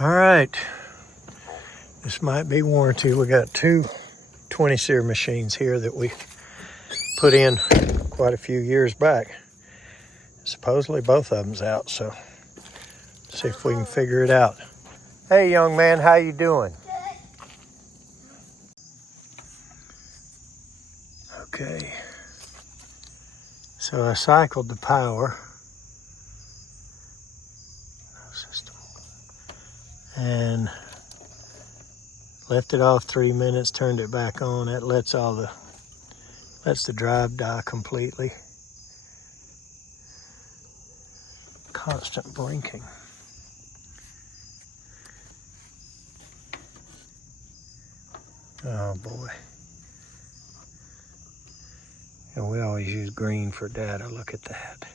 All right, this might be warranty. We got two 20 SEER machines here that we put in quite a few years back. Supposedly both of them's out, so see if we can figure it out. Hey, young man, how you doing? Good. Okay. So I cycled the power. And left it off 3 minutes, turned it back on. That lets the drive die completely. Constant blinking. Oh boy. And we always use green for data. Look at that.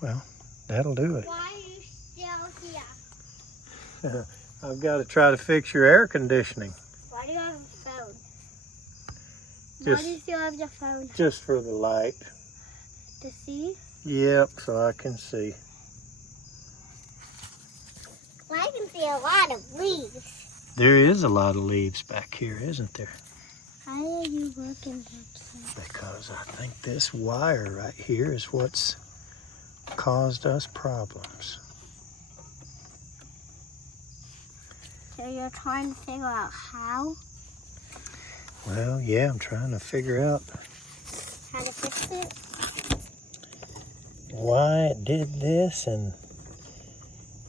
Well, that'll do it. Why are you still here? I've got to try to fix your air conditioning. Why do you have a phone? Just, Why do you still have the phone? Just for the light. To see? Yep, so I can see. Well, I can see a lot of leaves. There is a lot of leaves back here, isn't there? How are you working that? Because I think this wire right here is what's caused us problems. So you're trying to figure out how? Well, yeah, I'm trying to figure out How to fix it? why it did this, and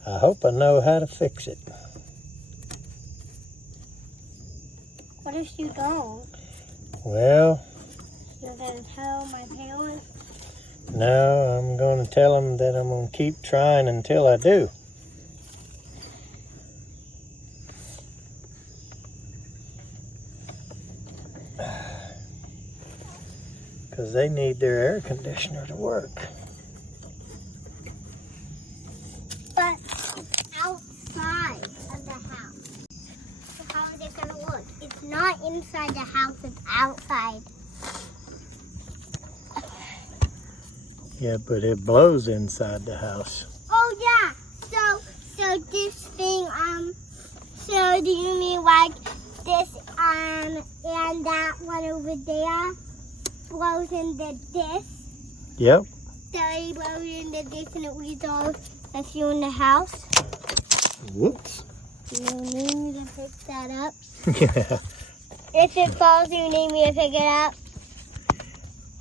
I hope I know how to fix it. What if you don't? Well, You're going to tell my parents? no, I'm going to tell them that I'm going to keep trying until I do. Because they need their air conditioner to work. But it's outside of the house. So how is it going to work? It's not inside the house, it's outside. Yeah, but it blows inside the house. Oh yeah. So this thing, so do you mean like this, and that one over there blows into this? Yep. So it blows into this and it results you in the house? Whoops. You need me to pick that up? Yeah. If it falls, you need me to pick it up?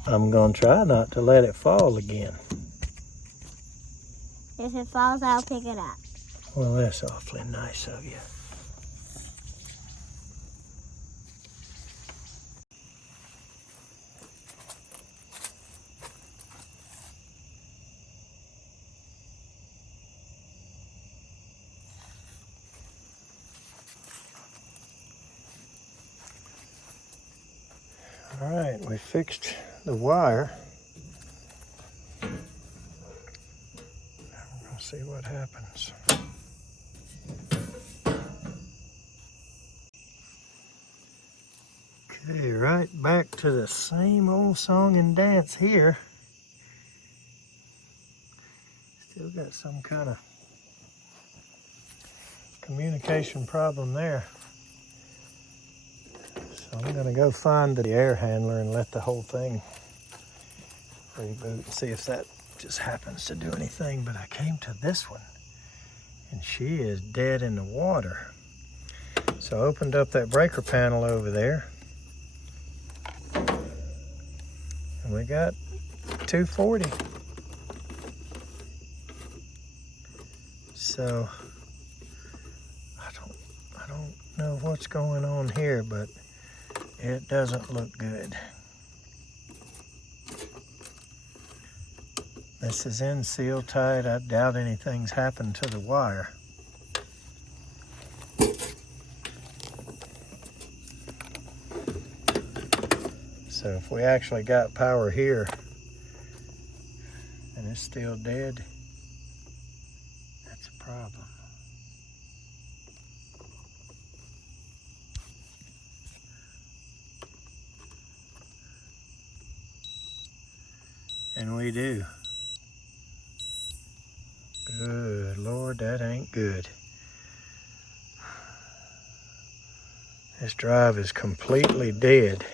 I'm going to try not to let it fall again. If it falls, I'll pick it up. Well, that's awfully nice of you. All right, we fixed the wire. We're going to see what happens. Okay, right back to the same old song and dance here. Still got some kind of communication problem there. So I'm gonna go find the air handler and let the whole thing reboot and see if that just happens to do anything. But I came to this one and she is dead in the water. So I opened up that breaker panel over there and we got 240. So I don't know what's going on here, but it doesn't look good. This is in seal tight. I doubt anything's happened to the wire. So if we actually got power here and it's still dead, that's a problem. And we do. Good Lord, that ain't good. This drive is completely dead.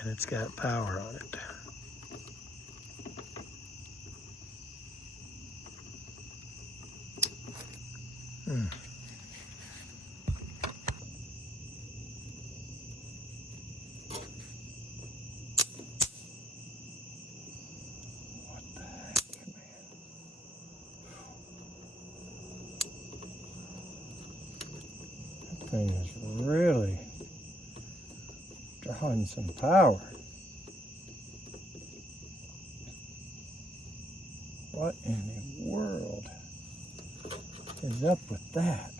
And it's got power on it. What the heck, man? That thing is really drawing some power. What in the world is up with that?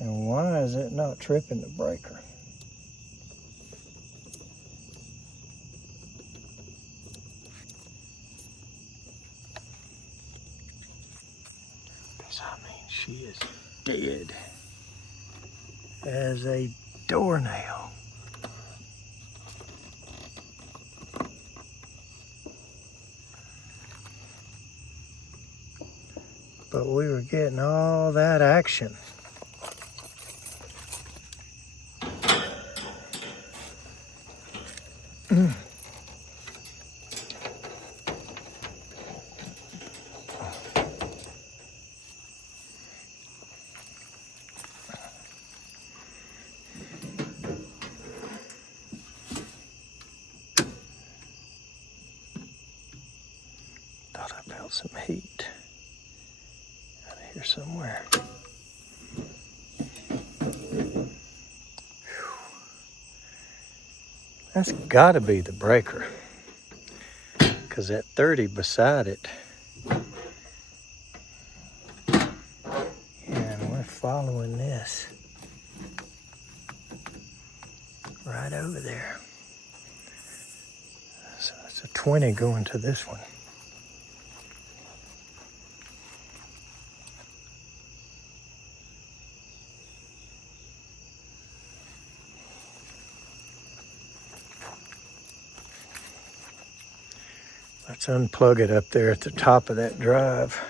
And why is it not tripping the breaker? Because I mean, she is dead as a doornail. But we were getting all that action. Thought I felt some heat out of here somewhere. Whew. That's gotta be the breaker, because that 30 beside it, and we're following this right over there. So it's a 20 going to this one. Let's unplug it up there at the top of that drive.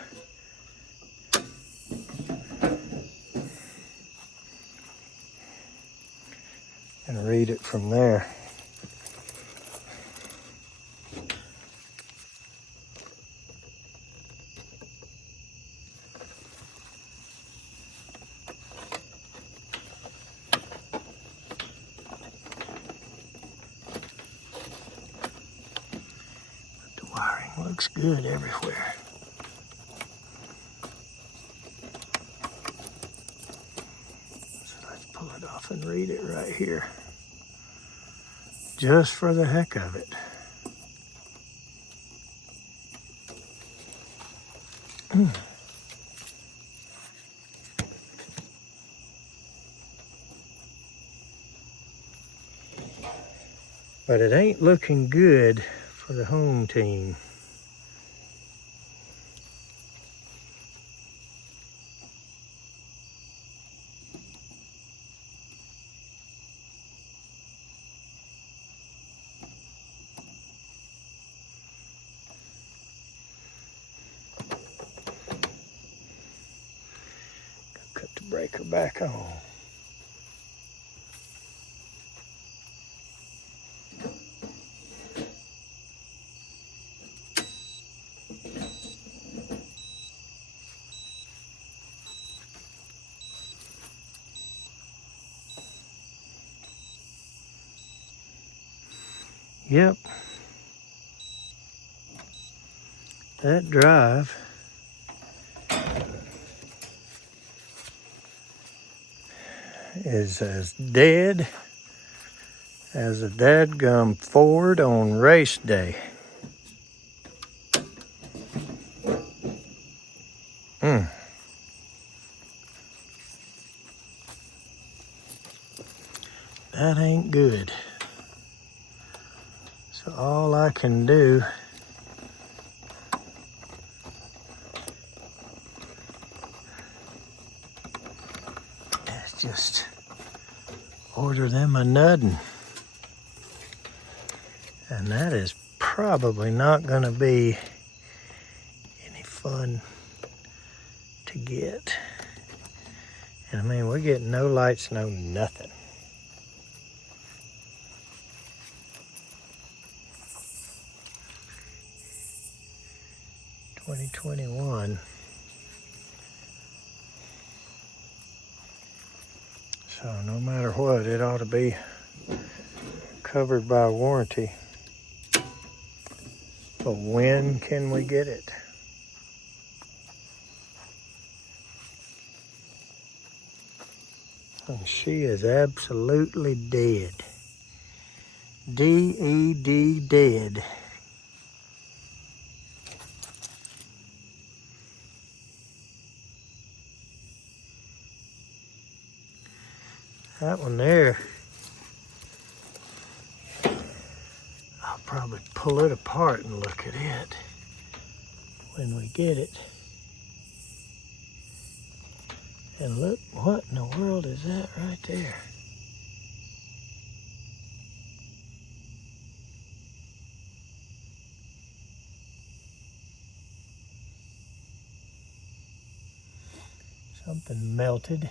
And read it from there. Looks good everywhere. So let's pull it off and read it right here. Just for the heck of it. But it ain't looking good for the home team. Cut the breaker back on. Yep. That drive is as dead as a dadgum Ford on race day. That ain't good. So all I can do order them a nuddin. And that is probably not going to be any fun to get. And I mean, we're getting no lights, no nothing. $2021. So no matter what, it ought to be covered by warranty. But when can we get it? And she is absolutely dead. D-E-D, dead. That one there, I'll probably pull it apart and look at it when we get it. And look, what in the world is that right there? Something melted.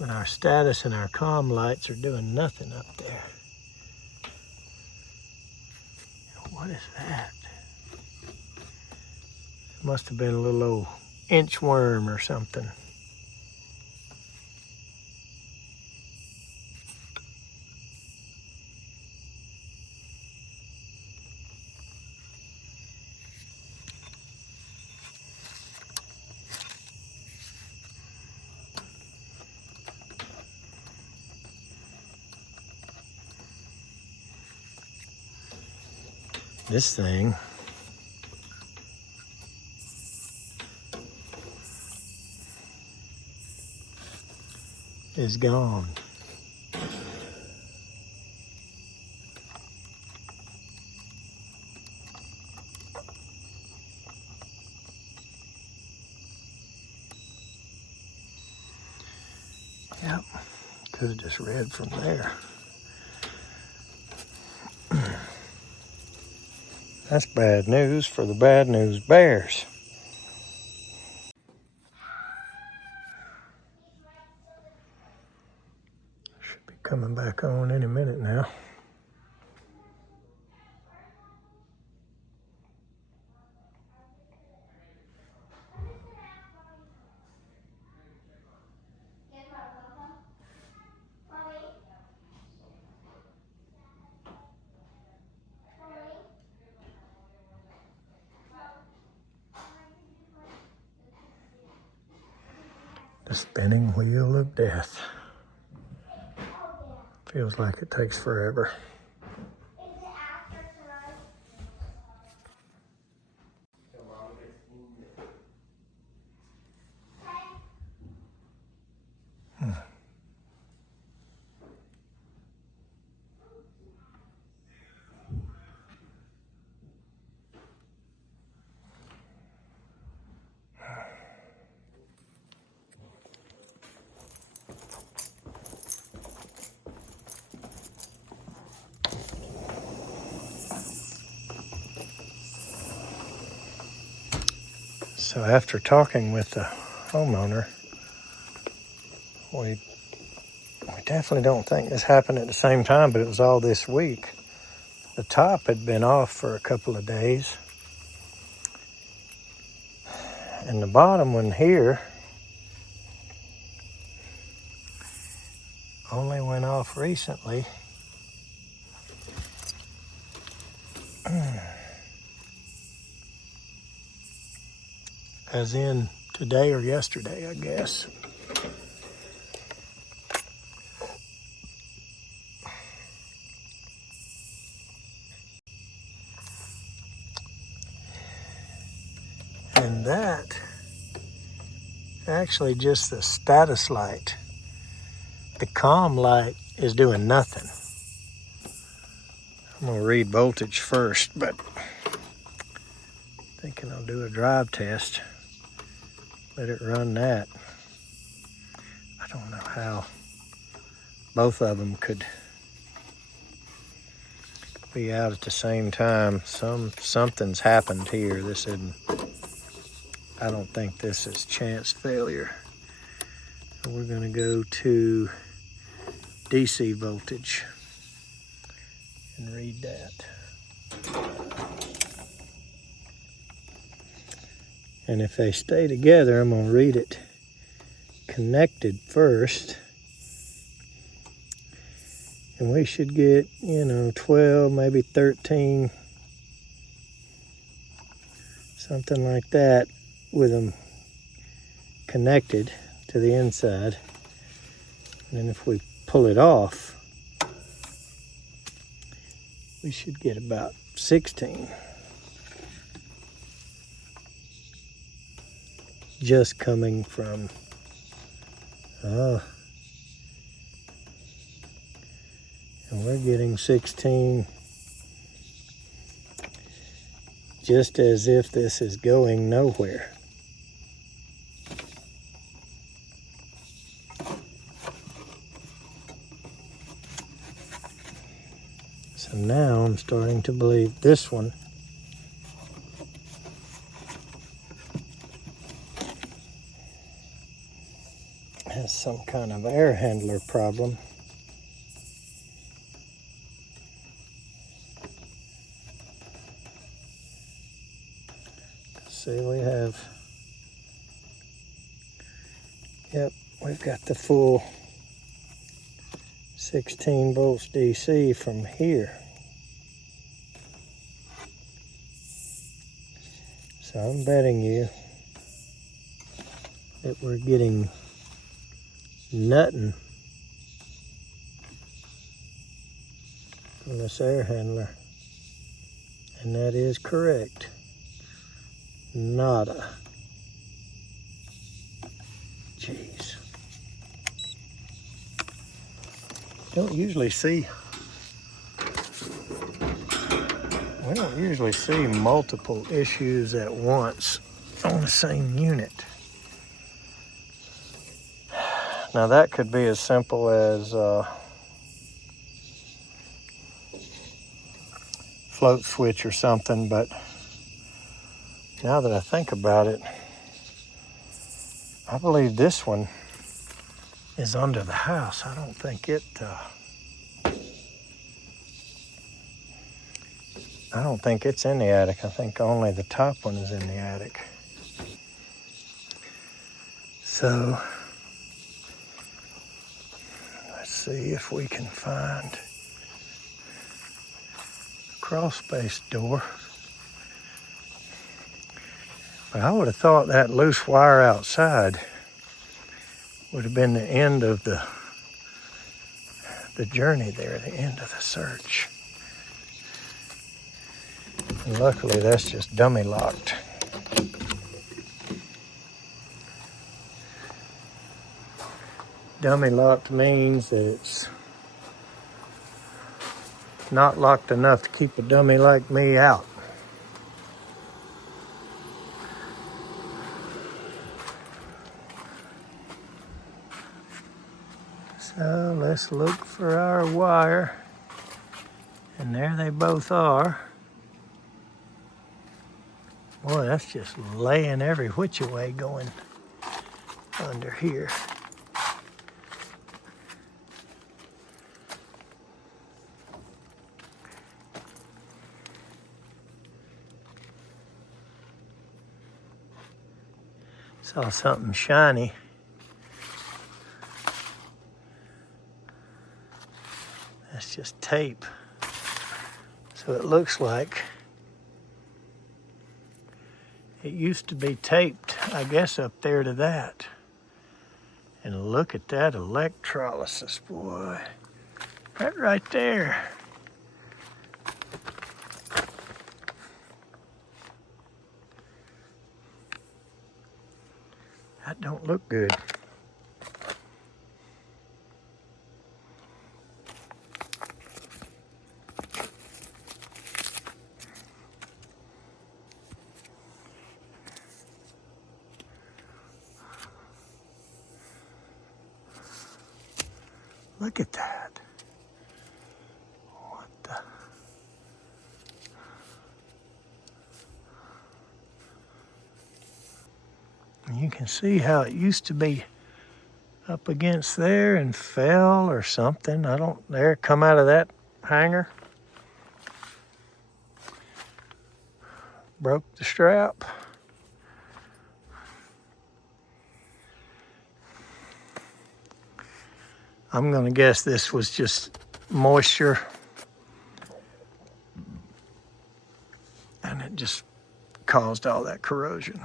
But our status and our comm lights are doing nothing up there. What is that? Must have been a little old inchworm or something. This thing is gone. Yep, could have just read from there. That's bad news for the bad news bears. Should be coming back on any minute now. The spinning wheel of death. Feels like it takes forever. So after talking with the homeowner, we definitely don't think this happened at the same time, but it was all this week. The top had been off for a couple of days. And the bottom one here only went off recently. As in today or yesterday, I guess. And that, actually just the status light. The comm light is doing nothing. I'm gonna read voltage first, but thinking I'll do a drive test. let it run that. I don't know how both of them could be out at the same time. Something's happened here. This isn't, I don't think this is chance failure. We're gonna go to DC voltage and read that. And if they stay together, I'm gonna read it connected first. And we should get, 12, maybe 13, something like that, with them connected to the inside. And then if we pull it off, we should get about 16. Just coming from, and we're getting 16 just as if this is going nowhere. So now I'm starting to believe this one has some kind of air handler problem. See, we have, we've got the full 16 volts DC from here. So I'm betting you that we're getting nothing from this air handler. And that is correct. Nada. Jeez. We don't usually see multiple issues at once on the same unit. Now that could be as simple as float switch or something, but now that I think about it, I believe this one is under the house. I don't think it's in the attic. I think only the top one is in the attic. So let's see if we can find a crawl space door. But I would have thought that loose wire outside would have been the end of the journey there, the end of the search. And luckily that's just dummy locked. Dummy locked means that it's not locked enough to keep a dummy like me out. So let's look for our wire. And there they both are. Boy, that's just laying every which way going under here. Saw something shiny. That's just tape. So it looks like it used to be taped, I guess, up there to that. And look at that electrolysis, boy. Right there. That don't look good. Look at that. What the? And you can see how it used to be up against there and fell or something. I don't, there, come out of that hanger. Broke the strap. I'm gonna guess this was just moisture and it just caused all that corrosion.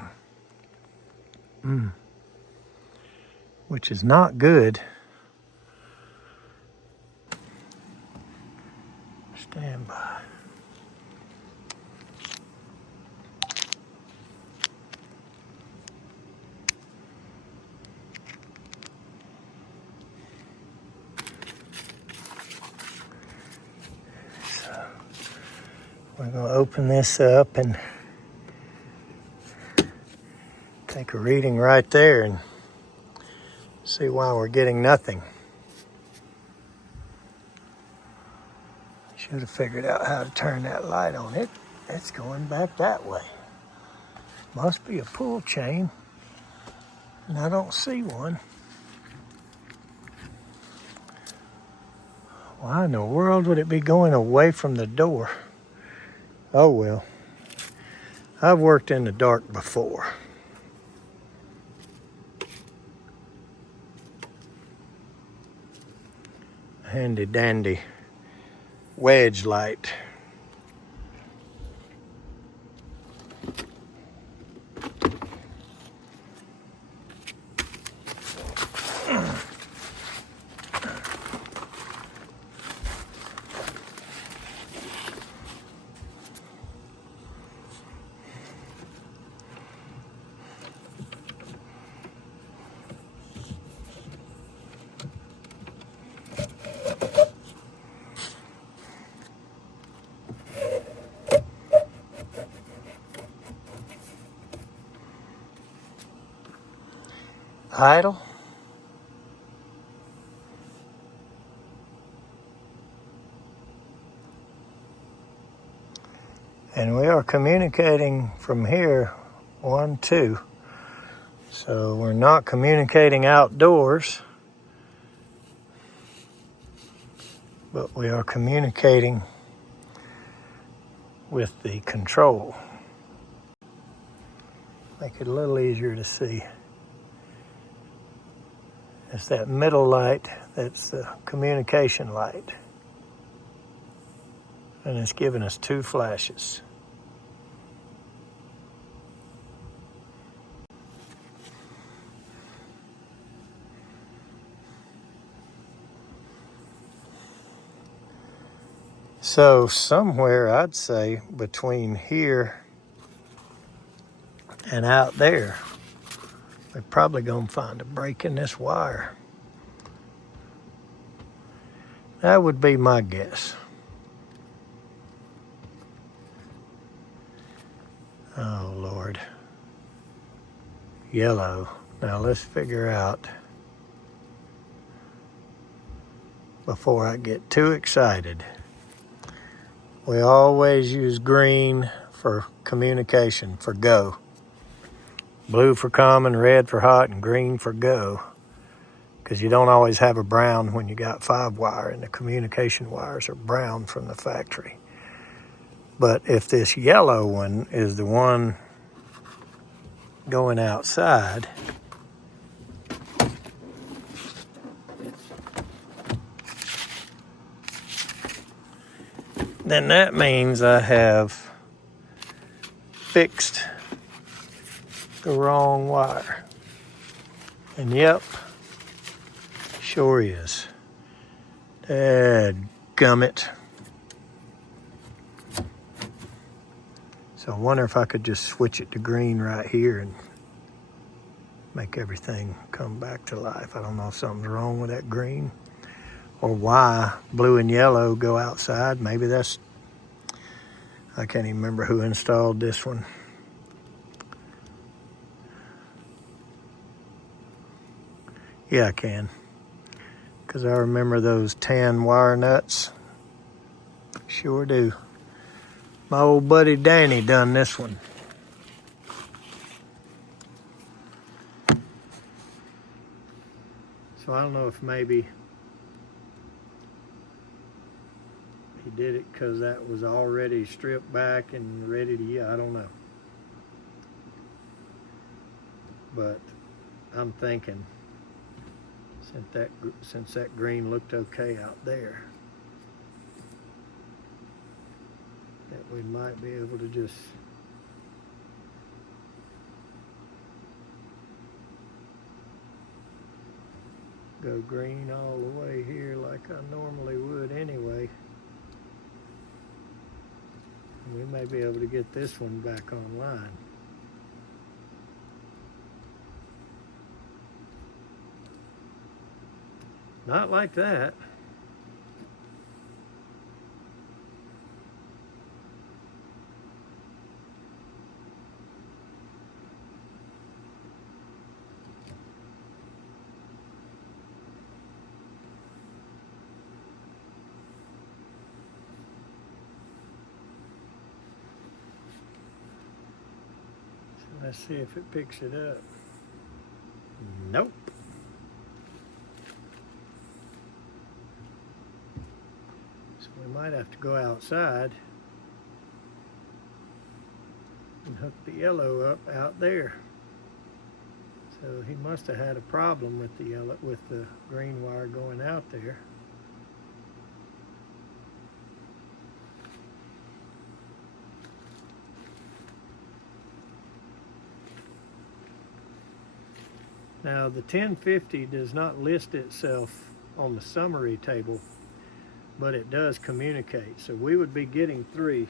Which is not good. Stand by. So we're going to open this up and take a reading right there and see why we're getting nothing. Should have figured out how to turn that light on. It's going back that way. Must be a pull chain, and I don't see one. Why in the world would it be going away from the door? Oh well. I've worked in the dark before. Handy dandy wedge light. Idle. And we are communicating from here, 1, 2. So we're not communicating outdoors, but we are communicating with the control. Make it a little easier to see. It's that middle light, that's the communication light. And it's giving us 2 flashes. So somewhere, I'd say, between here and out there, we're probably going to find a break in this wire. That would be my guess. Oh, Lord. Yellow. Now let's figure out, before I get too excited, we always use green for communication, for go. Blue for common, red for hot, and green for go. Because you don't always have a brown when you got 5 wire, and the communication wires are brown from the factory. But if this yellow one is the one going outside, then that means I have fixed the wrong wire. And yep, sure is. Dadgummit. So I wonder if I could just switch it to green right here and make everything come back to life. I don't know if something's wrong with that green or why blue and yellow go outside. Maybe that's, I can't even remember who installed this one. Yeah, I can. because I remember those tan wire nuts. Sure do. My old buddy Danny done this one. So I don't know if maybe he did it because that was already stripped back and ready to, yeah, I don't know. But I'm thinking, since that green looked okay out there, that we might be able to just go green all the way here like I normally would anyway. And we may be able to get this one back online. Not like that. Let's see if it picks it up. Nope. So we might have to go outside and hook the yellow up out there. So he must have had a problem with the yellow, with the green wire going out there. Now the 1050 does not list itself on the summary table, but it does communicate. So we would be getting 3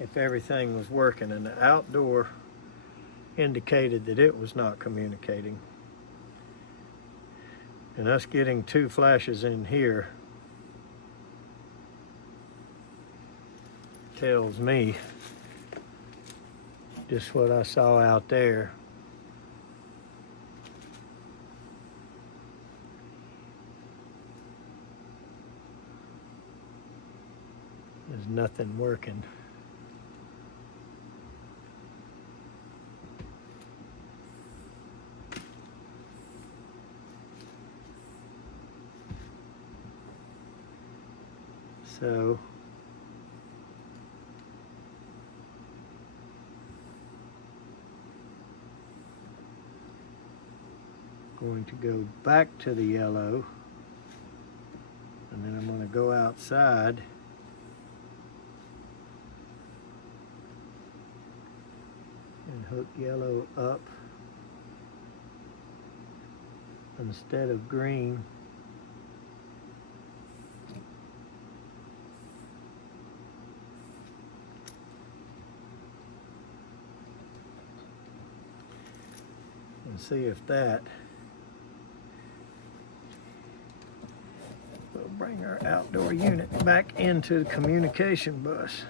if everything was working, and the outdoor indicated that it was not communicating. And us getting 2 flashes in here tells me just what I saw out there. There's nothing working. So going to go back to the yellow, and then I'm going to go outside and hook yellow up instead of green. And see if that will bring our outdoor unit back into the communication bus.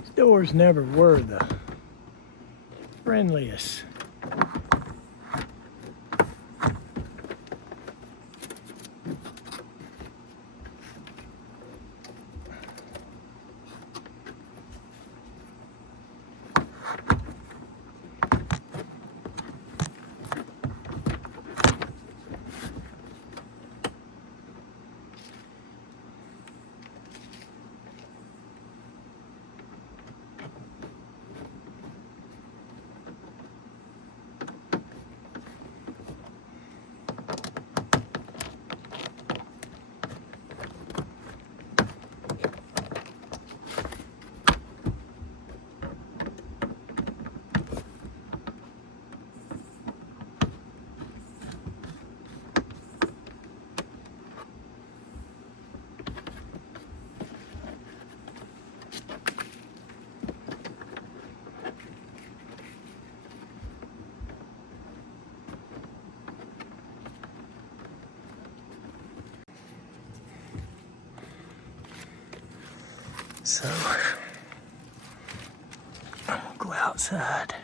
These doors never were the friendliest. So I'm gonna go outside.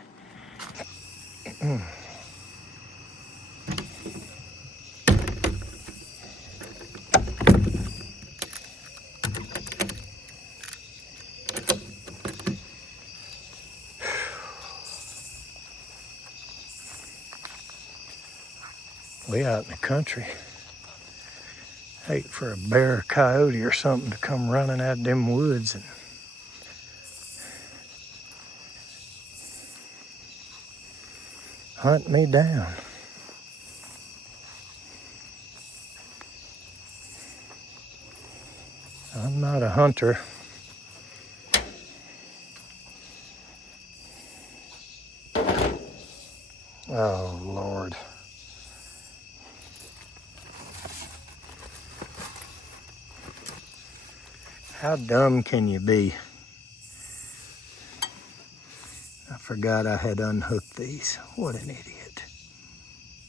Way out in the country. Hate for a bear or coyote or something to come running out of them woods and hunt me down. I'm not a hunter. Oh, Lord. How dumb can you be? I forgot I had unhooked these. What an idiot.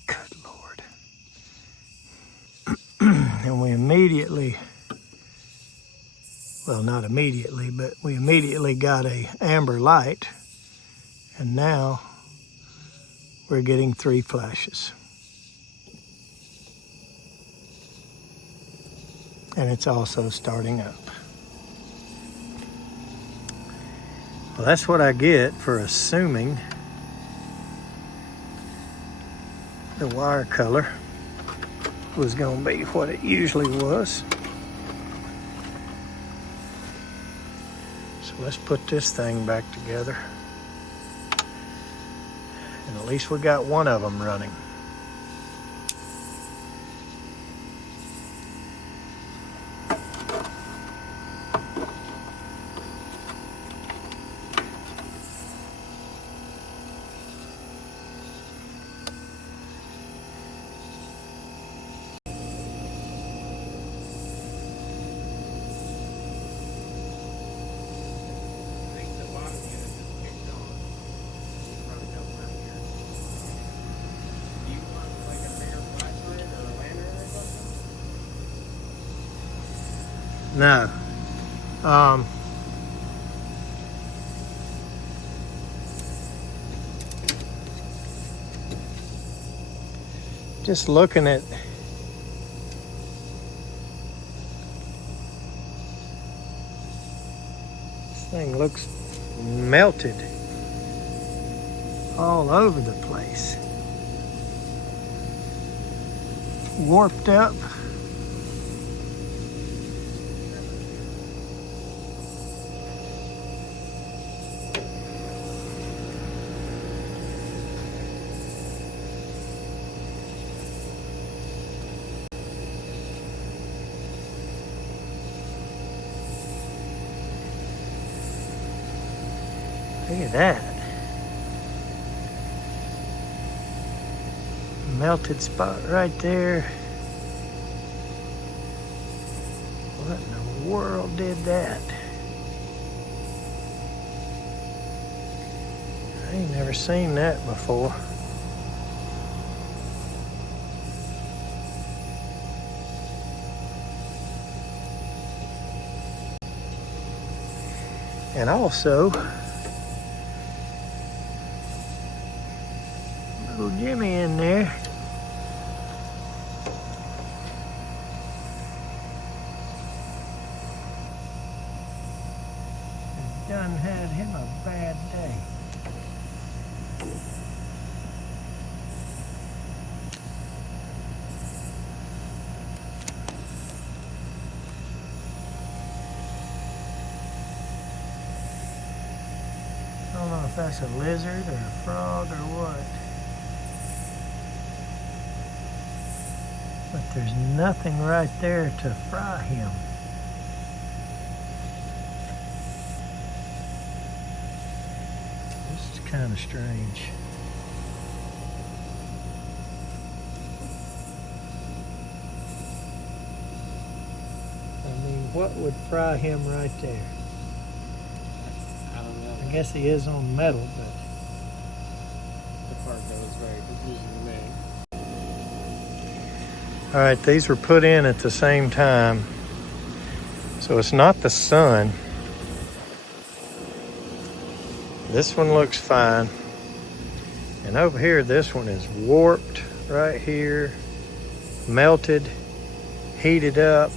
Good Lord. And we immediately, well, not immediately, but we immediately got a amber light. And now we're getting 3 flashes. And it's also starting up. Well, that's what I get for assuming the wire color was going to be what it usually was. So let's put this thing back together. And at least we got one of them running. No. Just looking at this thing looks melted all over the place. Warped up. Look at that. Melted spot right there. What in the world did that? I ain't never seen that before. And also, little Jimmy in there. Has done had him a bad day. I don't know if that's a lizard or a frog or what. But there's nothing right there to fry him. This is kind of strange. I mean, what would fry him right there? I don't know. I guess he is on metal, but The part that was very confusing to me. all right, these were put in at the same time. So it's not the sun. This one looks fine. And over here, this one is warped right here, melted, heated up.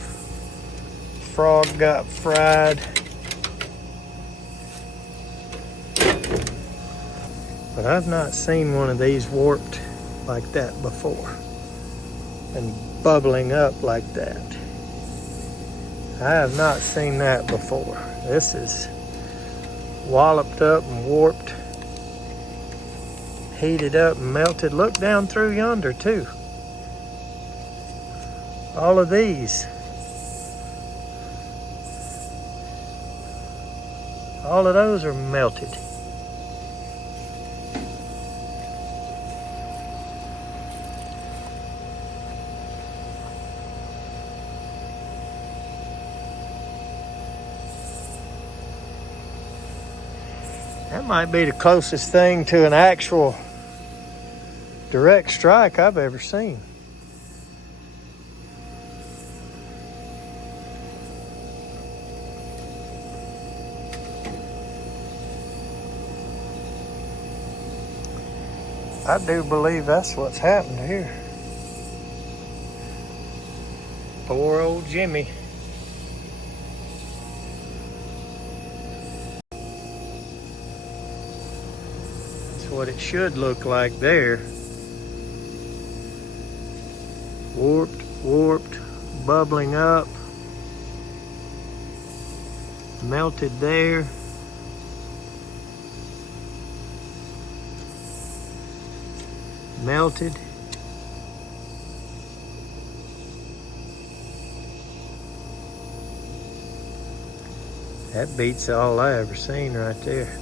Frog got fried. But I've not seen one of these warped like that before and bubbling up like that. I have not seen that before. This is walloped up and warped, heated up and melted. Look down through yonder too. All of these. All of those are melted. That might be the closest thing to an actual direct strike I've ever seen. I do believe that's what's happened here. Poor old Jimmy. That's what it should look like there. Warped, bubbling up, melted there. Melted. That beats all I ever seen right there.